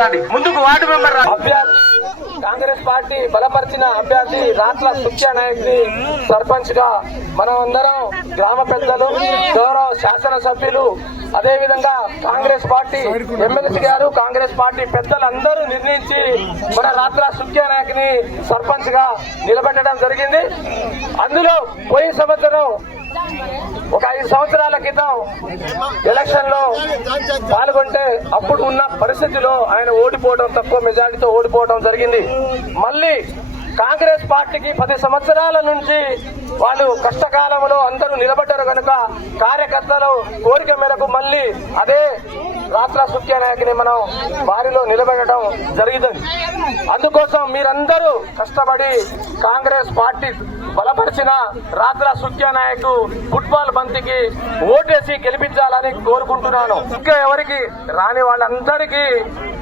రండి ముందుకు ward member అభ్యర్థి కాంగ్రెస్ పార్టీ బలపరిచిన అభ్యర్థి రాట్ల సుఖ్య నాయక్ని సర్పంచ్గా మనం అందరం గ్రామ పెద్దలు గౌరవ శాసనసభ్యులు అదేవిధంగా కాంగ్రెస్ పార్టీ ఎమ్మెల్సీ గారు కాంగ్రెస్ పార్టీ పెద్దలందరూ నిర్ణయించి మన రాత్ర సుఖ్య నాయక్ని సర్పంచ్గా నిలబెట్టడం జరిగింది. అందులో పోయిన సంవత్సరం ఒక ఐదు సంవత్సరాల క్రితం ఎలక్షన్లో పాల్గొంటే అప్పుడు ఉన్న పరిస్థితిలో ఆయన ఓడిపోవడం తక్కువ మెజారిటీతో ఓడిపోవడం జరిగింది. మళ్ళీ కాంగ్రెస్ పార్టీకి పది సంవత్సరాల నుంచి వాళ్ళు కష్టకాలంలో అందరూ నిలబడ్డారు కనుక కార్యకర్తలు కోరిక మేరకు మళ్ళీ అదే రాష్ట్ర సుఖ్య నాయకుని మనం వారిలో నిలబెట్టడం జరిగింది. అందుకోసం మీరందరూ కష్టపడి కాంగ్రెస్ పార్టీ బలపరిచిన రాత్ర సుఖ్య ఫుట్బాల్ బంతికి ఓటేసి గెలిపించాలని కోరుకుంటున్నాను. ఇంకా ఎవరికి? రాని వాళ్ళందరికీ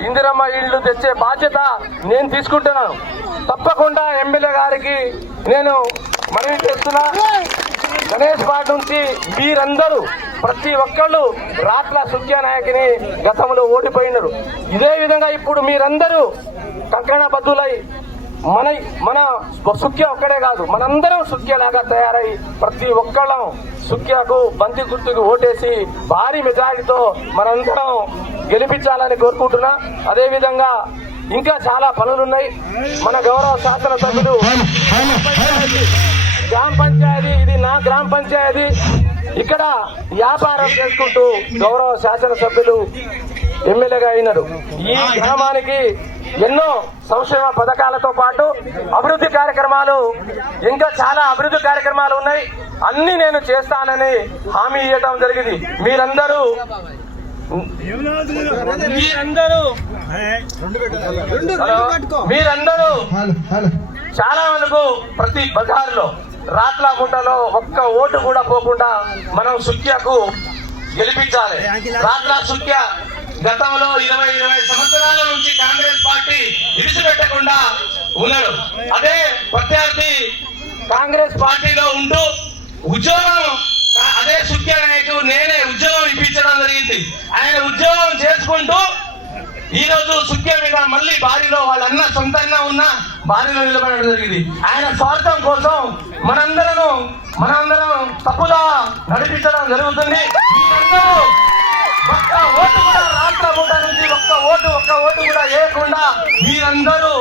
ఇందిరమ్మ ఇళ్ళు తెచ్చే బాధ్యత నేను తీసుకుంటున్నాను. తప్పకుండా ఎమ్మెల్యే గారికి నేను మనవి చేస్తున్నా. గణేష్ పార్టీ నుంచి మీరందరూ ప్రతి ఒక్కళ్ళు రాట్ల సుఖ్య గతంలో ఓడిపోయినారు. ఇదే విధంగా ఇప్పుడు మీరందరూ కంకణ బద్దులై మన మన సుఖ్య ఒక్కడే కాదు మనందరం సుఖ్యలాగా తయారై ప్రతి ఒక్కళ్ళం సుఖ్యకు బంతి గుర్తుకు ఓటేసి భారీ మెజారిటీతో మనందరం గెలిపించాలని కోరుకుంటున్నా. అదేవిధంగా ఇంకా చాలా పనులున్నాయి. మన గౌరవ శాసనసభ్యులు గ్రామ పంచాయతీ ఇది నా గ్రామ పంచాయతీ. ఇక్కడ వ్యాపారం చేసుకుంటూ గౌరవ శాసనసభ్యులు ఎమ్మెల్యేగా అయినాడు. ఈ గ్రామానికి ఎన్నో సంక్షేమ పథకాలతో పాటు అభివృద్ధి కార్యక్రమాలు ఇంకా చాలా అభివృద్ధి కార్యక్రమాలు ఉన్నాయి. అన్ని నేను చేస్తానని హామీ ఇవ్వటం జరిగింది. మీరందరూ మీరందరూ మీరందరూ చాలా వరకు ప్రతి బజార్లో రాట్ల గుంటలో ఒక్క ఓటు కూడా పోకుండా మనం సుఖ్యకు గెలిపించాలి. రాత్లా సుఖ్య గతంలో ఇరవై ఇరవై సంవత్సరాల నుంచి కాంగ్రెస్ పార్టీ విడిచిపెట్టకుండా ఉన్నాడు. అదే ప్రత్యర్థి కాంగ్రెస్ పార్టీలో ఉంటూ ఉద్యోగం అదే సుఖ్య నేనే ఉద్యోగం ఇప్పించడం జరిగింది. ఆయన ఉద్యోగం చేసుకుంటూ ఈ రోజు సుఖ్య మీద మళ్ళీ బారిలో వాళ్ళ అన్న సొంత అన్న ఉన్న బారిలో నిలబడడం జరిగింది. ఆయన స్వార్థం కోసం మనందరం మనందరం తప్పుదా నడిపించడం జరుగుతుంది. మీరందరూ ఒక్క ఓటు కూడా రాష్ట్ర మూట నుంచి ఒక్క ఓటు ఒక్క ఓటు కూడా వేయకుండా మీరందరూ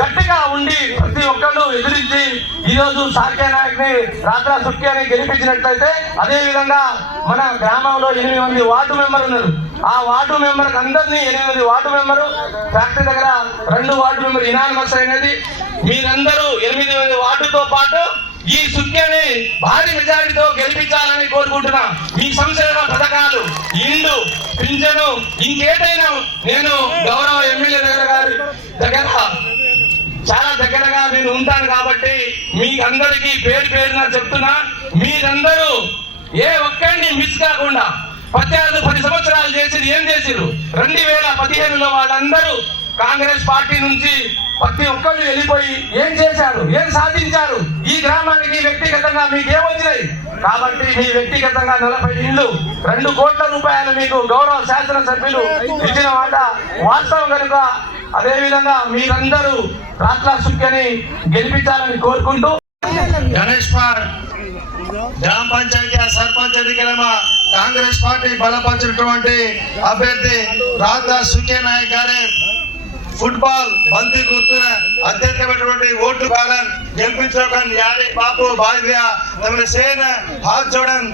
గట్టిగా ఉండి ప్రతి ఒక్కరు ఎదిరించి ఈ రోజు సాఖ్య నాయక్ని రాత్ర సుఖ్యాన్ని గెలిపించినట్లయితే అదే విధంగా మన గ్రామంలో ఎనిమిది మంది వార్డు మెంబర్ ఉన్నారు. ఆ వార్డు మెంబర్ అందరినీ ఎనిమిది వార్డు మెంబరు ఫ్యాక్టరీ దగ్గర రెండు వార్డు మెంబర్ ఇనానిమస్ అయినది. మీరందరూ ఎనిమిది మంది వార్డుతో పాటు ఈ సుజ్ఞని భారీ మెజారిటీతో గెలిపించాలని కోరుకుంటున్నా. ఈ సంక్షేమ పథకాలు ఇండు పింఛను ఇంకేదైనా నేను గౌరవ ఎమ్మెల్యే దగ్గర గారి దగ్గర చాలా దగ్గరగా నేను ఉంటాను కాబట్టి మీకందరికీ పేరు పేరున చెప్తున్నా. మీరందరూ ఏ ఒక్కరిని మిస్ కాకుండా పద్నాలుగు పది సంవత్సరాలు చేసింది ఏం చేసిరు రెండు వేల పదిహేనులో వాళ్ళందరూ కాంగ్రెస్ పార్టీ నుంచి ప్రతి ఒక్కళ్ళు వెళ్ళిపోయి ఏం చేశారు? ఏం సాధించారు? వ్యక్తిగతంగా మీకు కాబట్టి మీ వ్యక్తిగతంగా నలభై ఇళ్ళు రెండు కోట్ల రూపాయలు మీకు గౌరవ శాసనసభ్యులు ఇచ్చిన మాట వాస్తవం కనుక అదే విధంగా మీరందరూ రాట్ల సుఖ్యని గెలిపించాలని కోరుకుంటూ గణేష్ పార్ గ్రామ పంచాయతీ సర్పంచ్ ఎన్నికల కాంగ్రెస్ పార్టీ బలపరిచినటువంటి అభ్యర్థి రాధా సుఖ్య నాయక్ గారే. ఫుట్బాల్ బంతి గుర్తున అత్యధికమైనటువంటి ఓటు బ్యాలెన్స్ గెలిపించుకొని యాడే బాపు భావ్య તમને શેન હાથ જોડન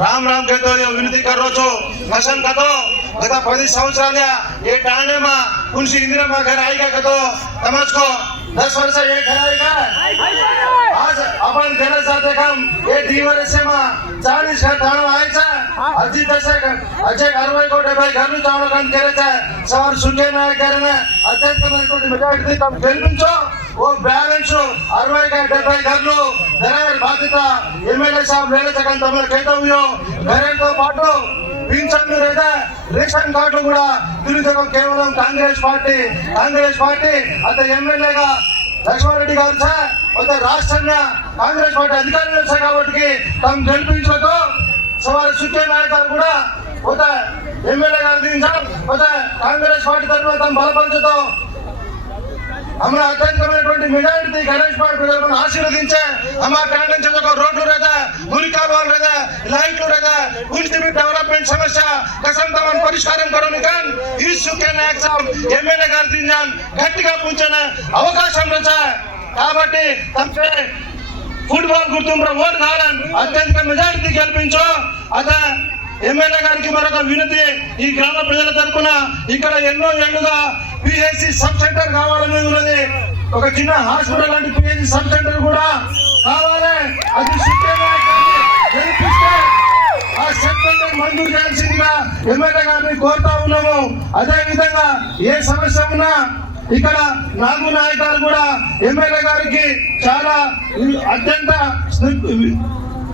રામ રામ કહેતો વિનંતી કરો છો. મશન કતો બધા પચીસ સંવત્સરાલ્યા એ ટાણેમાં કુંશી ઇન્દિરામાં ઘર આવી ગયા કતો તમે જ કહો, દસ વર્ષ એ ઘર આવી ગયા? कार्यक्रम ఏ दिवरेसेमा चालिस घर टाढो आएछ अझै दसैँ अझै घरको डेबै घरनु चाउडो काम केरेछ సార్ सुन्ने నాయక్ गरेन అత్యంతమైనటువంటి మెజారిటీ తాము గెలిపించు. ఓ బ్యాలెన్స్ అరవై డెబ్బై గన్లు నెరవేరు బాధ్యత ఎమ్మెల్యే సాబ్ వేల జగన్ తమ కైతవ్యం. గరెంట్తో పాటు రేషన్ కార్డు కూడా తిరుగుతాం కేవలం కాంగ్రెస్ పార్టీ కాంగ్రెస్ పార్టీ. అత ఎమ్మెల్యేగా లక్ష్మారెడ్డి గారు సార్ కొంత రాష్ట్రంగా కాంగ్రెస్ పార్టీ అధికారులు వచ్చాయి కాబట్టి తమ గెలిపించడంతో సుమారు సుఖ్య నాయకులు కూడా కొంత ఎమ్మెల్యే గారు దించారు కొంత కాంగ్రెస్ పార్టీ తరఫున తమ బలపరచతో అమ్మ అత్యంతమైనటువంటి మెజారిటీ గణేష్ పార్టీ ఆశీర్వదించే అమ్మ కాంగ్రెస్ ఒక రోడ్లు రైతే रहता मुरी कारोबार रहता लाइट रहता कुछ भी डेवलपमेंट समस्या कसम तमन పరిష్కారం కరోనికన్ ఈ సుఖ్య నాయక్ సాబ్ ఎమ్మెల్యే గారు దించాం గట్టిగా పుంచిన అవకాశం రచా కాబట్టి తప్పే ఫుట్బాల్ గుర్తింపు ఓటు కావాలని అత్యధిక మెజారిటీ గెలిపించు అదే ఎమ్మెల్యే గారికి మరొక వినతి ఈ గ్రామ ప్రజల తరపున ఇక్కడ ఎన్నో ఏళ్లుగా పిహెచ్సి సబ్ సెంటర్ కావాలని ఉన్నది ఒక చిన్న హాస్పిటల్ లాంటి పిహెచ్సి సబ్ సెంటర్ కూడా కావాలి. అది ఆ సబ్ మంజూరు చేయాల్సిందిగా ఎమ్మెల్యే గారిని కోరుతా ఉన్నాము. అదే విధంగా ఏ సమస్య ఉన్నా ఇక్కడ నాలుగు నాయకులు కూడా ఎమ్మెల్యే గారికి చాలా అత్యంత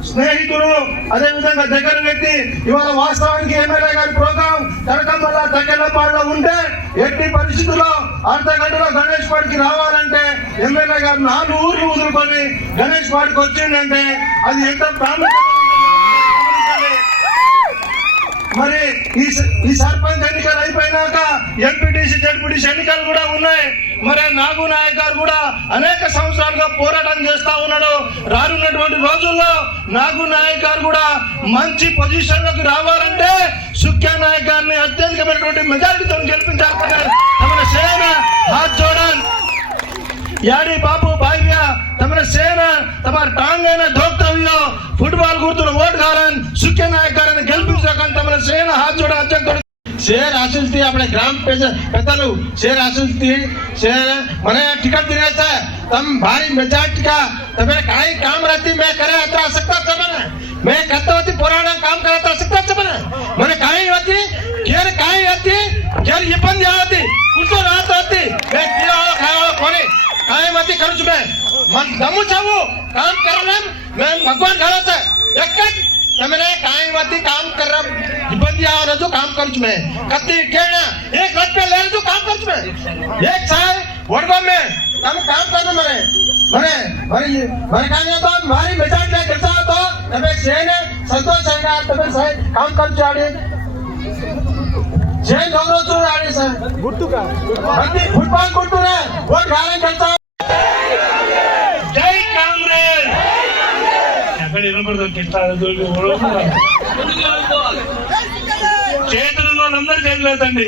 స్నేహితుడు అదే విధంగా దగ్గర వ్యక్తి ఇవాళ వాస్తవానికి ఎమ్మెల్యే గారి ప్రోగ్రాం జరగడం వల్ల దగ్గరపాడులో ఉంటే ఎట్టి పరిస్థితుల్లో అర్ధ గంటలో గణేష్ పాడికి రావాలంటే ఎమ్మెల్యే గారు నాలుగు ఊర్లు వదులుకొని గణేష్ పాడికి వచ్చిందంటే అది ఎంత ప్రాముఖ్యత మరి ఈ సర్పంచ్ ఎన్నికలు అయిపోయినాక ఎంపీటీసి జడ్పీటీసి ఎన్నికలు కూడా ఉన్నాయి. మరి నాగు నాయక్ గారు కూడా అనేక సంవత్సరాలుగా పోరాటం చేస్తా ఉన్నాడు. రానున్నటువంటి రోజుల్లో నాగు నాయక్ గారు కూడా మంచి పొజిషన్లోకి రావాలంటే సుఖ్యా నాయక్ గారిని అత్యధికమైనటువంటి మెజారిటీతో గెలిపించాలి సేన హాత్ జోడన్ యాడి బాబు భాయ్ શહેર આશીષથી આપણે ગ્રામ પેતાલું શહેર આશીષથી શહેર, મને ટિકિટ દીધા છે. તમ ભારી મજાક ટીકા તમે કાંઈ કામ રાતી મેં કર્યા હતા શકતા તમે ને મેં કરતો હતી પુરાણા કામ કર્યા હતા શકતા તમે ને મને કાંઈ હતી ઘેર કાંઈ હતી ઘેર યપંદી હતી. કુલતો રાત હતી. મેં પીવાળો ખાવાળો કોને? કાંઈ માંથી કરું છું મેં. મન દમું છું કામ કરેલા મેં ભગવાન ઘરે છે. એક જ તમને કાઈ મતી કામ કરવા ઇબંધી આવવાનો છું કામ કરું છું મેં કતી કેણા એક રૂપિયા લઈને છું કામ કરું છું મેં એક સાહેબ વડવા મેં તમે કામ કરો મને મને મને મને કાંઈ તો મારી મેજાજ ને કરતા હતો તમે છે ને સંતોષ સંગાર તમે સાહેબ કામ કરું છું આડી જે નવરો છું આડી સાહેબ બધી ફૂટબોલ ગુટ્ટુ ને વોટ ગાલે કરતા ఎక్కడ వినపడదు కిస్తాడు చేతులు వాళ్ళందరూ చేయలేదండి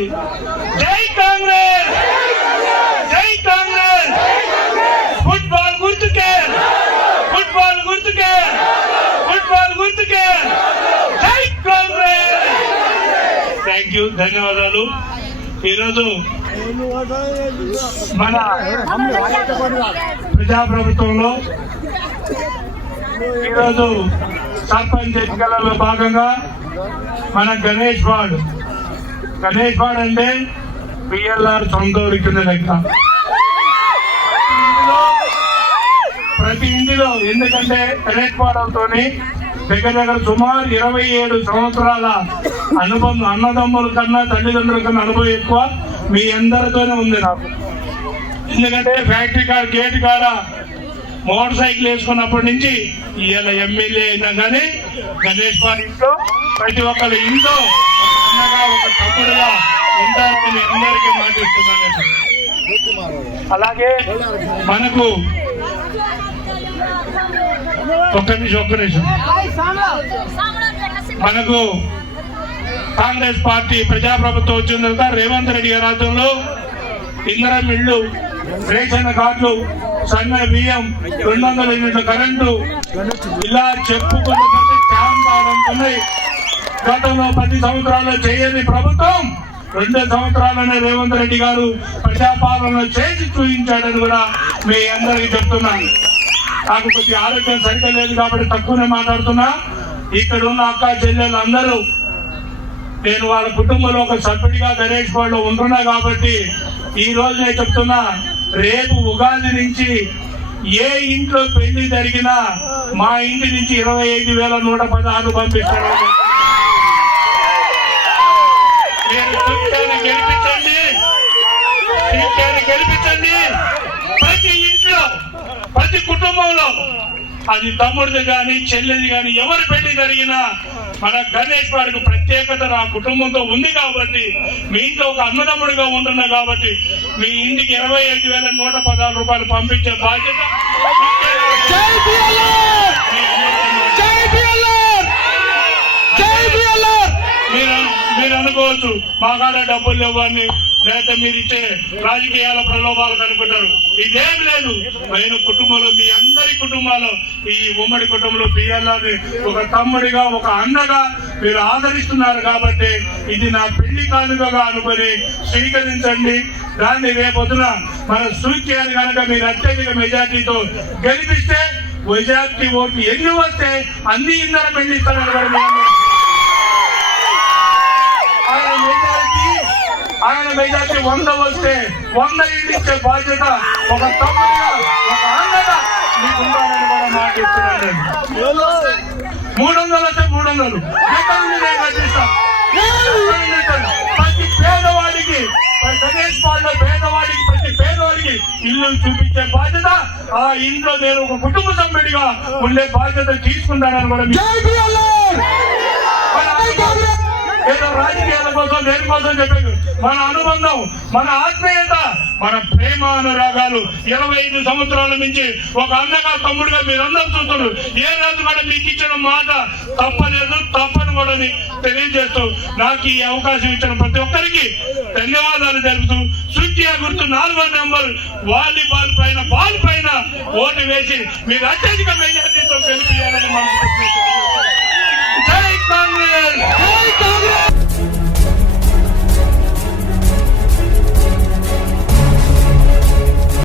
జై కాంగ్రెస్! జై కాంగ్రెస్! ఫుట్బాల్ గుర్తుకే! ఫుట్బాల్ గుర్తుకే! ఫుట్బాల్ గుర్తుకే! జై కాంగ్రెస్! థ్యాంక్ యూ ధన్యవాదాలు. ఈరోజు మన ప్రజాప్రభుత్వంలో ఈరోజు సర్పంచ్ ఎన్నికలలో భాగంగా మన గణేష్ వాడ్ గణేష్ వాడ్ అంటే పిఎల్ఆర్ సొంతూరి కింద లెక్క. ప్రతి ఇంటిలో ఎందుకంటే గణేష్ వాడతో దగ్గర దగ్గర సుమారు ఇరవై ఏడు సంవత్సరాల అనుబంధం అన్నదమ్ముల కన్నా తల్లిదండ్రుల కన్నా అనుభవం ఎక్కువ మీ అందరితోనే ఉంది నాకు. ఎందుకంటే ఫ్యాక్టరీ కాడ గేట్ కాడ మోటార్ సైకిల్ వేసుకున్నప్పటి నుంచి ఇవాళ ఎమ్మెల్యే అయినా కానీ గణేష్ వారి ఇంట్లో ప్రతి ఒక్కరి ఇంట్లో ఒక తమ్ముడుగా ఉంటారని అందరికీ మాటిస్తున్నాను. అలాగే మనకు ఒక్క నిమిషం ఒక్క నిమిషం. మనకు కాంగ్రెస్ పార్టీ ప్రజాప్రభుత్వం వచ్చిన తర్వాత రేవంత్ రెడ్డి గారి రాజ్యంలో ఇందిరా మిళ్ళు రేషన్ కార్డులు సన్న బియ్యం రెండు వందల యూనిట్ల కరెంటు ఇలా చెప్పుకున్న ప్రతి గతంలో పది సంవత్సరాలు చేయని ప్రభుత్వం రెండు సంవత్సరాలనే రేవంత్ రెడ్డి గారు ప్రజాపాలన చేసి చూపించాడని కూడా మీ అందరికీ చెప్తున్నాను. నాకు కొద్ది ఆరోగ్యం సరిగ్గా లేదు కాబట్టి తక్కువనే మాట్లాడుతున్నా. ఇక్కడ ఉన్న అక్క చెల్లెలు అందరూ నేను వాళ్ళ కుటుంబంలో ఒక సభ్యుడిగా గణేష్ వాళ్ళు ఉంటున్నా కాబట్టి ఈ రోజు నేను చెప్తున్నా. రేపు ఉగాది నుంచి ఏ ఇంట్లో పెళ్ళి జరిగినా మా ఇంటి నుంచి ఇరవై ఐదు వేల నూట పదహారు పంపిస్తాను గెలిపించండి. గెలిపించండి. ప్రతి ఇంట్లో ప్రతి కుటుంబంలో అది తమ్ముడిది కానీ చెల్లిది కానీ ఎవరి పెళ్ళి జరిగినా మన గణేష్ వారికి ప్రత్యేకత నా కుటుంబంతో ఉంది కాబట్టి మీ ఇంట్లో ఒక అన్నదమ్ముడిగా ఉంటున్నా కాబట్టి మీ ఇంటికి ఇరవై ఐదు వేల నూట పదహారు రూపాయలు పంపించే బాధ్యత మీ అందరికీ మీరు అనుకోవచ్చు మా కాడ డబ్బులు లేవని లేకపోతే మీరు ఇచ్చే రాజకీయాల ప్రలోభాలు అనుకుంటారు ఇదేం లేదు. నేను కుటుంబంలో మీ అందరి కుటుంబాల్లో ఈ ఉమ్మడి కుటుంబంలో బియ్యాలని ఒక తమ్ముడిగా ఒక అన్నగా మీరు ఆదరిస్తున్నారు కాబట్టి ఇది నా పెళ్ళి కానుకగా అనుకుని స్వీకరించండి. దాన్ని రేపొద్దున మన సూచ్యాన్ని కనుక మీరు అత్యధిక మెజార్టీతో గెలిపిస్తే మెజార్టీ ఓట్లు ఎన్ని వస్తే అన్ని ఇందర పెళ్ళిస్తారని కూడా మీ అందరికీ ఆయన మెజారిటీ ఆయన మెజారిటీ వంద వస్తే వంద ఇచ్చే బాధ్యత ఒక తమ్ముడుగా ఒక అన్నగా మీకు ఉండాలని కూడా మాట ఇస్తున్నాను మూడు వందలు వస్తే మూడు వందలు నేను కట్టిస్తాను? ప్రతి పేదవాడికి గణేష్ వాళ్ళ పేదవాడికి ప్రతి పేదవాడికి ఇల్లు చూపించే బాధ్యత ఆ ఇంట్లో నేను ఒక కుటుంబ సభ్యుడిగా ఉండే బాధ్యత తీసుకుంటానని కూడా ఏదో రాజకీయాల కోసం దేని కోసం మన అనుబంధం మన ఆత్మీయత మన ప్రేమ అనురాగాలు. ఇరవై ఐదు సంవత్సరాల నుంచి ఒక అన్నగా తమ్ముడుగా మీరందరూ చూస్తున్నారు ఏ రోజు కూడా మీకు ఇచ్చిన మాట తప్పలేదు తప్పని కూడా తెలియజేస్తూ నాకు ఈ అవకాశం ఇచ్చిన ప్రతి ఒక్కరికి ధన్యవాదాలు తెలుపుతూ సూర్య గుర్తు నాలుగో నెంబర్ వాలీబాల్ పైన బాల్ పైన ఓటు వేసి మీరు అత్యధిక మెజార్టీతో గెలిపియాలని మనం జై కాంగ్రెస్ జై కాంగ్రెస్